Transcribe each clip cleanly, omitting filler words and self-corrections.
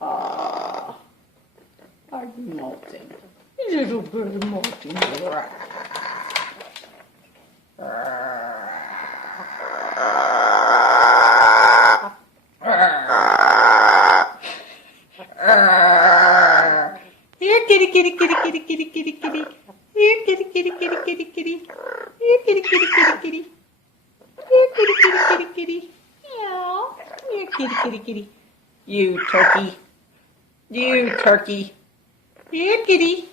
Ah, are you molting? Little bird molting. Here, kitty, kitty, kitty, kitty, kitty, kitty, kitty. Here, kitty, kitty, kitty, kitty, kitty. Here, kitty, kitty, kitty, kitty. Here, kitty, kitty, kitty, kitty. Meow. Here, kitty, kitty, kitty. You turkey. You turkey. Here, kitty.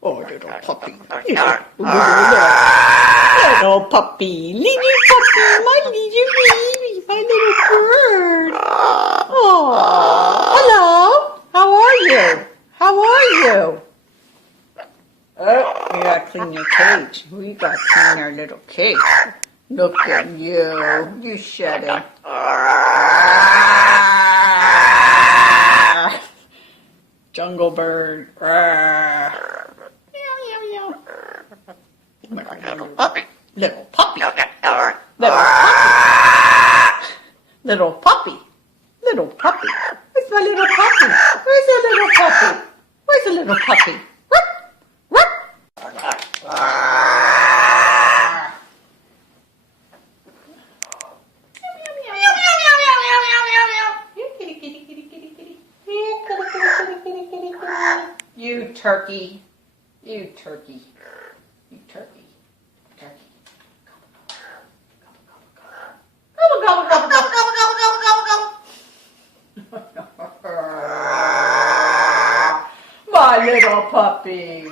Oh, little puppy. Little puppy. Little puppy. My little baby. My little bird. Oh, hello. How are you? How are you? Oh, we gotta clean your cage. We gotta clean our little cage. Look at you. You shedding. Jungle bird. Meow, meow, meow. Little puppy. Little puppy. Little puppy. Little puppy. Little puppy. Where's my little puppy? Where's the little puppy? Where's the little puppy? You turkey. You turkey. You turkey. Turkey. Gobble, gobble, gobble, gobble, gobble, gobble, gobble, gobble, gobble. My little puppy.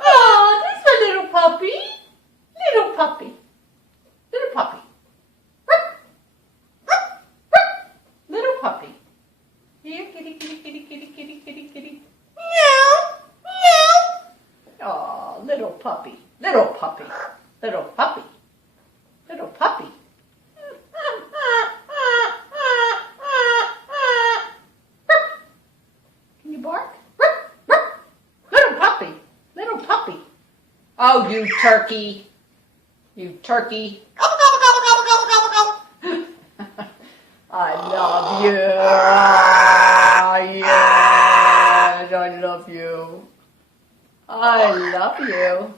Oh, this is my little puppy. Little puppy. Little puppy. Little puppy. Here, kitty, kitty, kitty, kitty, kitty, kitty, kitty. Meow, meow. Oh, little puppy, little puppy, little puppy, little puppy. Can you bark? Little puppy, little puppy. Oh, you turkey, you turkey. I love you. Yes, I love you. I love you.